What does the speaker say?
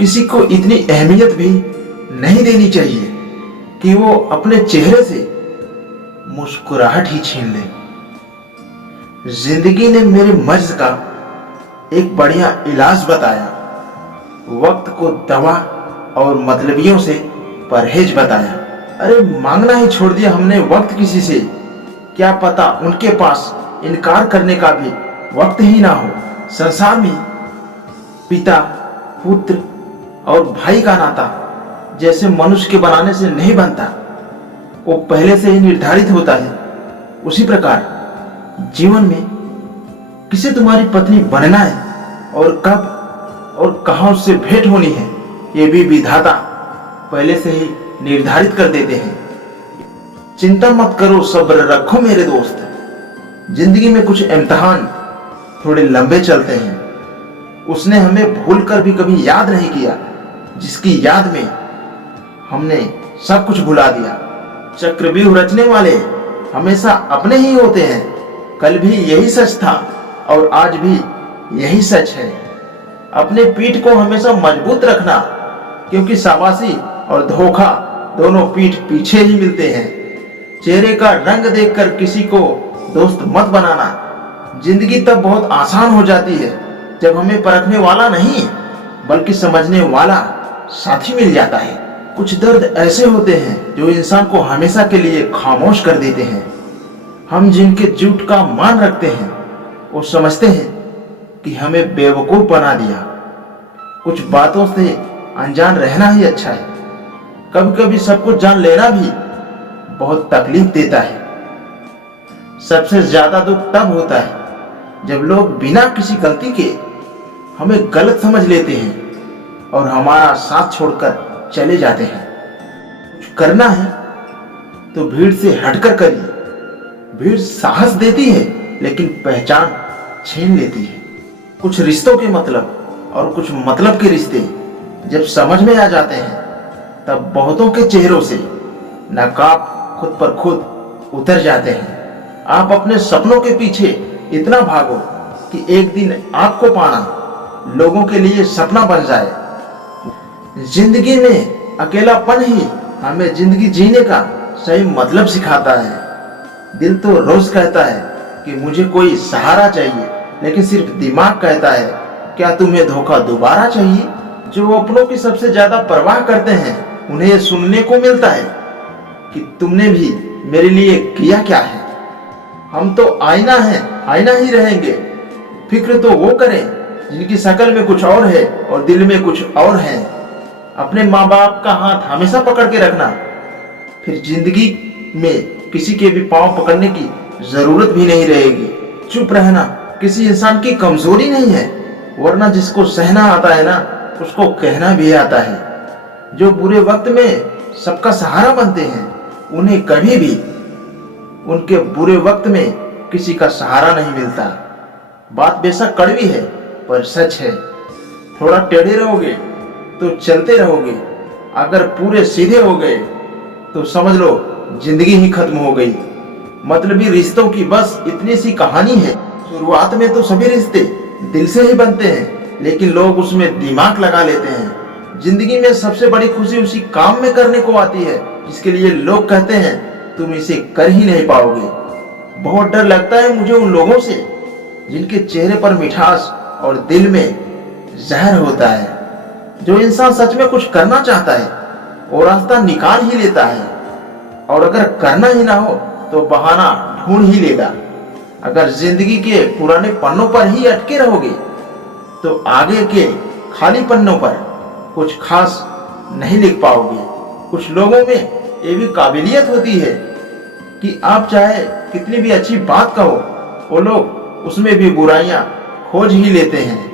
किसी को इतनी अहमियत भी नहीं देनी चाहिए कि वो अपने चेहरे से मुस्कुराहट ही छीन ले। जिंदगी ने मेरे मर्ज का एक बढ़िया इलाज बताया, वक्त को दवा और मतलबियों से परहेज बताया। अरे मांगना ही छोड़ दिया हमने वक्त किसी से, क्या पता उनके पास इनकार करने का भी वक्त ही ना हो। संसार में पिता, पुत्र और भाई का नाता जैसे मनुष्य के बनाने से नहीं बनता, वो पहले से ही निर्धारित होता है, उसी प्रकार जीवन में किसे तुम्हारी पत्नी बनना है और कब और कहां उससे भेंट होनी है, ये भी विधाता पहले से ही निर्धारित कर देते हैं। चिंता मत करो, सब्र रखो मेरे दोस्त। जिंदगी में कुछ इम्तिहान थोड़े लंबे चलते हैं। उसने हमें भूल कर भी कभी याद नहीं किया, जिसकी याद में हमने सब कुछ भुला दिया। चक्रव्यूह रचने वाले हमेशा अपने ही होते हैं। कल भी यही सच था और आज भी यही सच है। अपने पीठ को हमेशा मजबूत रखना, क्योंकि शाबाशी और धोखा दोनों पीठ पीछे ही मिलते हैं। चेहरे का रंग देखकर किसी को दोस्त मत बनाना। जिंदगी तब बहुत आसान हो जाती है जब हमें परखने वाला नहीं बल्कि समझने वाला साथी मिल जाता है। कुछ दर्द ऐसे होते हैं जो इंसान को हमेशा के लिए खामोश कर देते हैं। हम जिनके झूठ का मान रखते हैं वो समझते हैं कि हमें बेवकूफ बना दिया। कुछ बातों से अनजान रहना ही अच्छा है। कभी कभी सब कुछ जान लेना भी बहुत तकलीफ देता है। सबसे ज्यादा दुख तब होता है जब लोग बिना किसी गलती के हमें गलत समझ लेते हैं और हमारा साथ छोड़कर चले जाते हैं। कुछ करना है तो भीड़ से हटकर करिए। भीड़ साहस देती है लेकिन पहचान छीन लेती है। कुछ रिश्तों के मतलब और कुछ मतलब के रिश्ते जब समझ में आ जाते हैं तब बहुतों के चेहरों से नकाब खुद पर खुद उतर जाते हैं। आप अपने सपनों के पीछे इतना भागो कि एक दिन आपको पाना लोगों के लिए सपना बन जाए। जिंदगी में अकेलापन ही हमें जिंदगी जीने का सही मतलब सिखाता है। दिल तो रोज कहता है कि मुझे कोई सहारा चाहिए, लेकिन सिर्फ दिमाग कहता है क्या तुम्हें धोखा दोबारा चाहिए। जो अपनों की सबसे ज्यादा परवाह करते हैं उन्हें यह सुनने को मिलता है कि तुमने भी मेरे लिए किया क्या है। हम तो आईना हैं, आईना ही रहेंगे। फिक्र तो वो करें जिनकी शक्ल में कुछ और है और दिल में कुछ और है। अपने माँ बाप का हाथ हमेशा पकड़ के रखना, फिर जिंदगी में किसी के भी पांव पकड़ने की जरूरत भी नहीं रहेगी। चुप रहना किसी इंसान की कमजोरी नहीं है, वरना जिसको सहना आता है ना उसको कहना भी आता है। जो बुरे वक्त में सबका सहारा बनते हैं उन्हें कभी भी उनके बुरे वक्त में किसी का सहारा नहीं मिलता। बात बेशक कड़वी है पर सच है। थोड़ा टेढ़े रहोगे तो चलते रहोगे, अगर पूरे सीधे हो गए तो समझ लो जिंदगी ही खत्म हो गई। मतलबी रिश्तों की बस इतनी सी कहानी है। शुरुआत में तो सभी रिश्ते दिल से ही बनते हैं, लेकिन लोग उसमें दिमाग लगा लेते हैं। जिंदगी में सबसे बड़ी खुशी उसी काम में करने को आती है जिसके लिए लोग कहते हैं तुम इसे कर ही नहीं पाओगे। बहुत डर लगता है मुझे उन लोगों से जिनके चेहरे पर मिठास और दिल में जहर होता है। जो इंसान सच में कुछ करना चाहता है वो रास्ता निकाल ही लेता है, और अगर करना ही ना हो तो बहाना ढूंढ ही लेगा। अगर जिंदगी के पुराने पन्नों पर ही अटके रहोगे तो आगे के खाली पन्नों पर कुछ खास नहीं लिख पाओगे। कुछ लोगों में ये भी काबिलियत होती है कि आप चाहे कितनी भी अच्छी बात कहो वो लोग उसमें भी बुराइयां खोज ही लेते हैं।